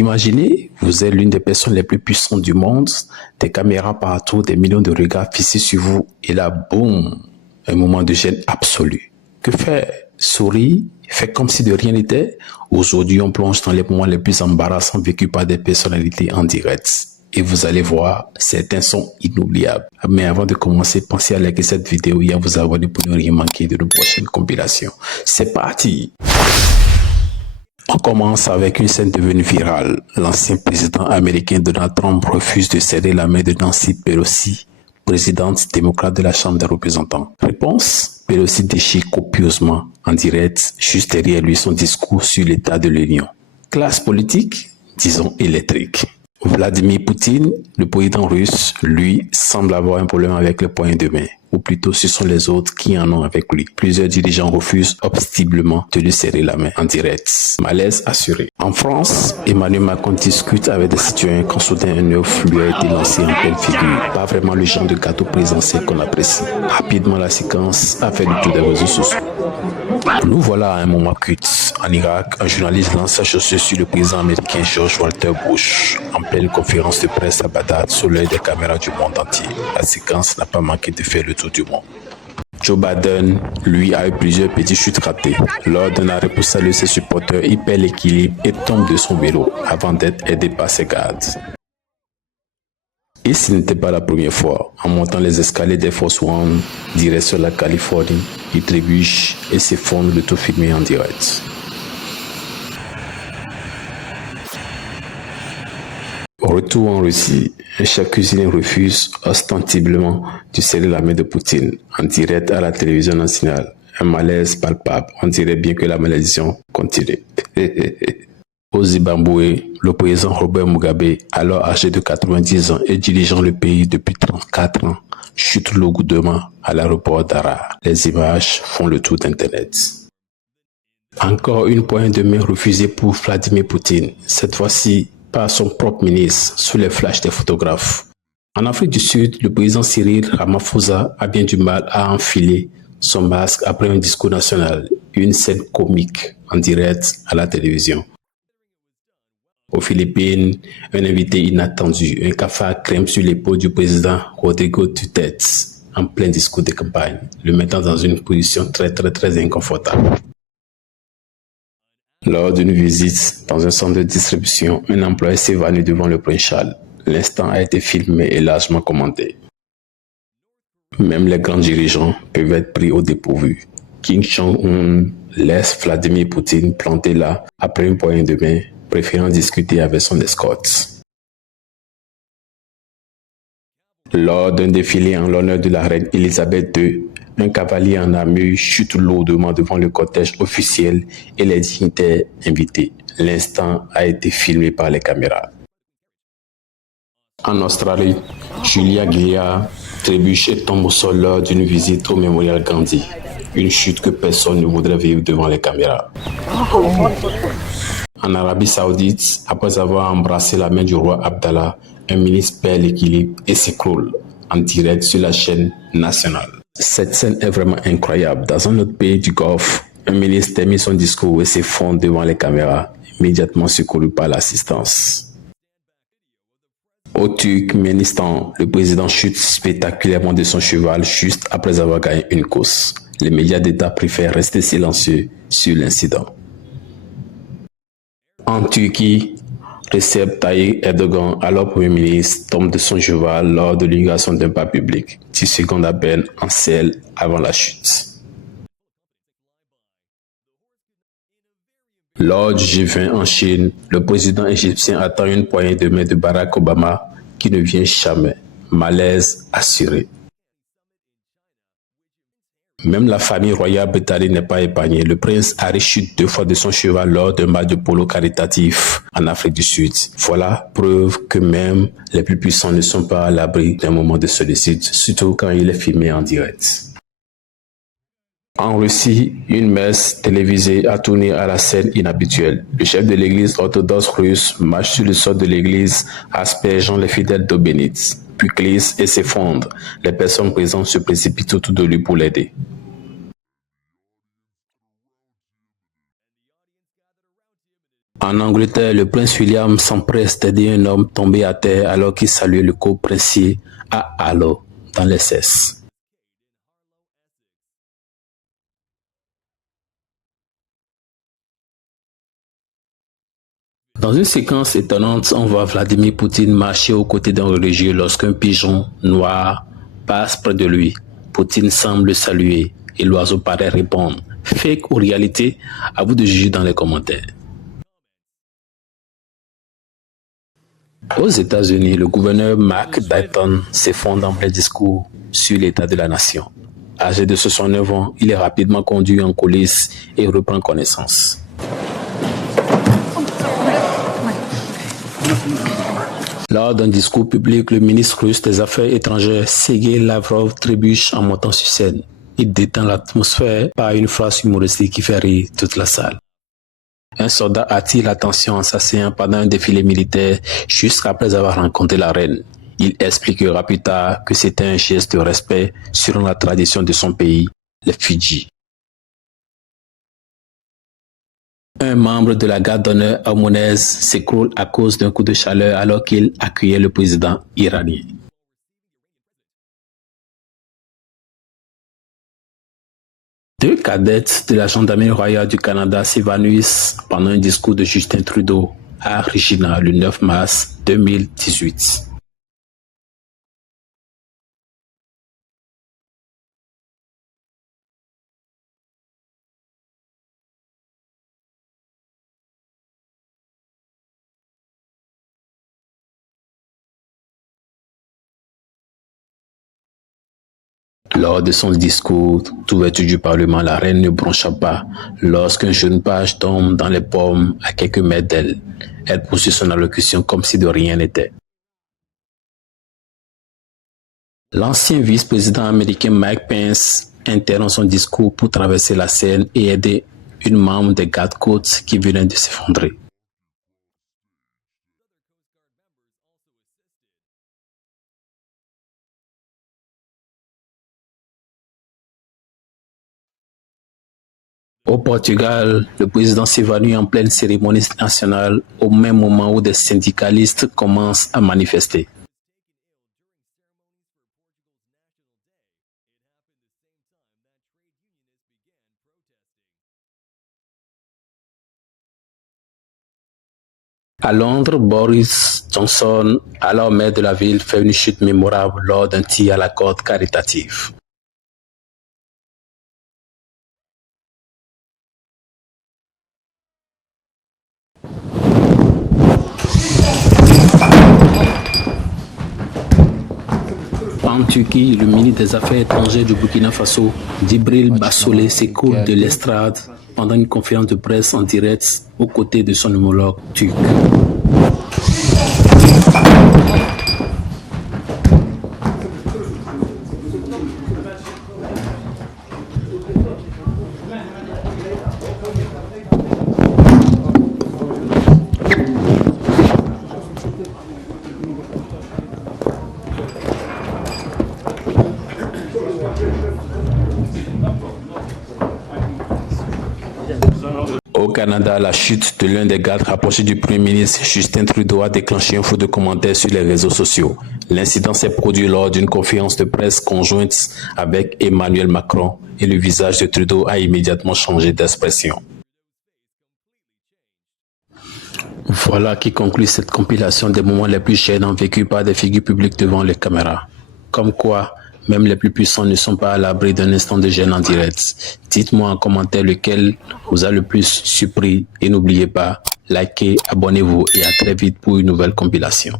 Imaginez, vous êtes l'une des personnes les plus puissantes du monde, des caméras partout, des millions de regards fixés sur vous, et là, boum, un moment de gêne absolu. Que faire? Souris, fait comme si de rien n'était. Aujourd'hui, on plonge dans les moments les plus embarrassants vécus par des personnalités en direct. Et vous allez voir, certains sont inoubliables. Mais avant de commencer, pensez à liker cette vidéo et à vous abonner pour ne rien manquer de nos prochaines compilations. C'est parti! On commence avec une scène devenue virale. L'ancien président américain Donald Trump refuse de serrer la main de Nancy Pelosi, présidente démocrate de la Chambre des représentants. Réponse: Pelosi déchire copieusement en direct, juste derrière lui, son discours sur l'état de l'Union. Classe politique, disons électrique. Vladimir Poutine, le président russe, lui, semble avoir un problème avec les poignées de main. Ou plutôt ce sont les autres qui en ont avec lui. Plusieurs dirigeants refusent obstinément de lui serrer la main en direct. Malaise assuré. En France, Emmanuel Macron discute avec des citoyens quand soudain un œuf lui a été lancé en pleine figure. Pas vraiment le genre de gâteau présidentiel qu'on apprécie. Rapidement, la séquence a fait le tour des réseaux sociaux. Nous voilà à un moment culte. En Irak, un journaliste lance sa chaussure sur le président américain George Walter Bush en pleine conférence de presse à Bagdad sous l'œil des caméras du monde entier. La séquence n'a pas manqué de faire le tour du monde. Joe Biden, lui, a eu plusieurs petites chutes ratées. Lors d'un arrêt pour saluer ses supporters, il perd l'équilibre et tombe de son vélo avant d'être aidé par ses gardes. Et ce n'était pas la première fois. En montant les escaliers d'Air Force One, direction la Californie, il trébuche et s'effondre, le tout filmé en direct. Au retour en Russie, un chef cuisinier refuse ostensiblement de serrer la main de Poutine en direct à la télévision nationale. Un malaise palpable. On dirait bien que la malédiction continue. Au Zimbabwe, le président Robert Mugabe, alors âgé de 90 ans et dirigeant le pays depuis 34 ans, chute lourdement à l'aéroport d'Ara. Les images font le tour d'Internet. Encore une poignée de main refusée pour Vladimir Poutine, cette fois-ci par son propre ministre, sous les flashs des photographes. En Afrique du Sud, le président Cyril Ramaphosa a bien du mal à enfiler son masque après un discours national, une scène comique en direct à la télévision. Aux Philippines, un invité inattendu, un cafard crème sur l'épaule du président Rodrigo Duterte en plein discours de campagne, le mettant dans une position très inconfortable. Lors d'une visite dans un centre de distribution, un employé s'évanouit devant le prince Charles. L'instant a été filmé et largement commenté. Même les grands dirigeants peuvent être pris au dépourvu. Kim Jong-un laisse Vladimir Poutine planté là après une poignée de main, préférant discuter avec son escorte. Lors d'un défilé en l'honneur de la reine Elisabeth II, un cavalier en armure chute lourdement devant le cortège officiel et les dignitaires invités. L'instant a été filmé par les caméras. En Australie, Julia Gillard trébuche et tombe au sol lors d'une visite au mémorial Gandhi. Une chute que personne ne voudrait vivre devant les caméras. En Arabie Saoudite, après avoir embrassé la main du roi Abdallah, un ministre perd l'équilibre et s'écroule en direct sur la chaîne nationale. Cette scène est vraiment incroyable. Dans un autre pays du Golfe, un ministre termine son discours et s'effondre devant les caméras, immédiatement secouru par l'assistance. Au Turkménistan, le président chute spectaculairement de son cheval juste après avoir gagné une course. Les médias d'État préfèrent rester silencieux sur l'incident. En Turquie, Recep Tayyip Erdogan, alors Premier ministre, tombe de son cheval lors de l'inauguration d'un parc public, 10 secondes à peine en selle avant la chute. Lors du G20 en Chine, le président égyptien attend une poignée de main de Barack Obama qui ne vient jamais. Malaise assuré. Même la famille royale britannique n'est pas épargnée. Le prince Harry chute 2 fois de son cheval lors d'un match de polo caritatif en Afrique du Sud. Voilà preuve que même les plus puissants ne sont pas à l'abri d'un moment de solitude, surtout quand il est filmé en direct. En Russie, une messe télévisée a tourné à la scène inhabituelle. Le chef de l'église orthodoxe russe marche sur le sol de l'église, aspergeant les fidèles d'eau bénite, puis glisse et s'effondre. Les personnes présentes se précipitent autour de lui pour l'aider. En En Angleterre, le prince William s'empresse d'aider un homme tombé à terre alors qu'il saluait le co-princier à Harlow, dans l'Essex. Dans une séquence étonnante, on voit Vladimir Poutine marcher aux côtés d'un religieux lorsqu'un pigeon noir passe près de lui. Poutine semble le saluer et l'oiseau paraît répondre. Fake ou réalité? À vous de juger dans les commentaires. Aux États-Unis, le gouverneur Mark Dayton s'effondre en plein discours sur l'état de la nation. Âgé de 69 ans, il est rapidement conduit en coulisses et reprend connaissance. Lors d'un discours public, le ministre russe des Affaires étrangères, Sergei Lavrov, trébuche en montant sur scène. Il détend l'atmosphère par une phrase humoristique qui fait rire toute la salle. Un soldat attire l'attention en s'asseyant pendant un défilé militaire jusqu'après avoir rencontré la reine. Il expliquera plus tard que c'était un geste de respect selon la tradition de son pays, les Fidji. Un membre de la garde d'honneur hamonaise s'écroule à cause d'un coup de chaleur alors qu'il accueillait le président iranien. Deux cadettes de la gendarmerie royale du Canada s'évanouissent pendant un discours de Justin Trudeau à Regina le 9 mars 2018. Lors de son discours d'ouverture du Parlement, la reine ne broncha pas lorsqu'un jeune page tombe dans les pommes à quelques mètres d'elle. Elle poursuit son allocution comme si de rien n'était. L'ancien vice-président américain Mike Pence interrompt son discours pour traverser la scène et aider une membre des gardes-côtes qui venait de s'effondrer. Au Portugal, le président s'évanouit en pleine cérémonie nationale au même moment où des syndicalistes commencent à manifester. À Londres, Boris Johnson, alors maire de la ville, fait une chute mémorable lors d'un tir à la corde caritative. En Turquie, le ministre des Affaires étrangères du Burkina Faso, Djibril Bassolé, s'écoule de l'estrade pendant une conférence de presse en direct aux côtés de son homologue turc. Au Canada, la chute de l'un des gardes rapprochés du Premier ministre Justin Trudeau a déclenché un flot de commentaires sur les réseaux sociaux. L'incident s'est produit lors d'une conférence de presse conjointe avec Emmanuel Macron et le visage de Trudeau a immédiatement changé d'expression. Voilà qui conclut cette compilation des moments les plus gênants vécus par des figures publiques devant les caméras. Comme quoi, même les plus puissants ne sont pas à l'abri d'un instant de gêne en direct. Dites-moi en commentaire lequel vous a le plus surpris et n'oubliez pas, likez, abonnez-vous et à très vite pour une nouvelle compilation.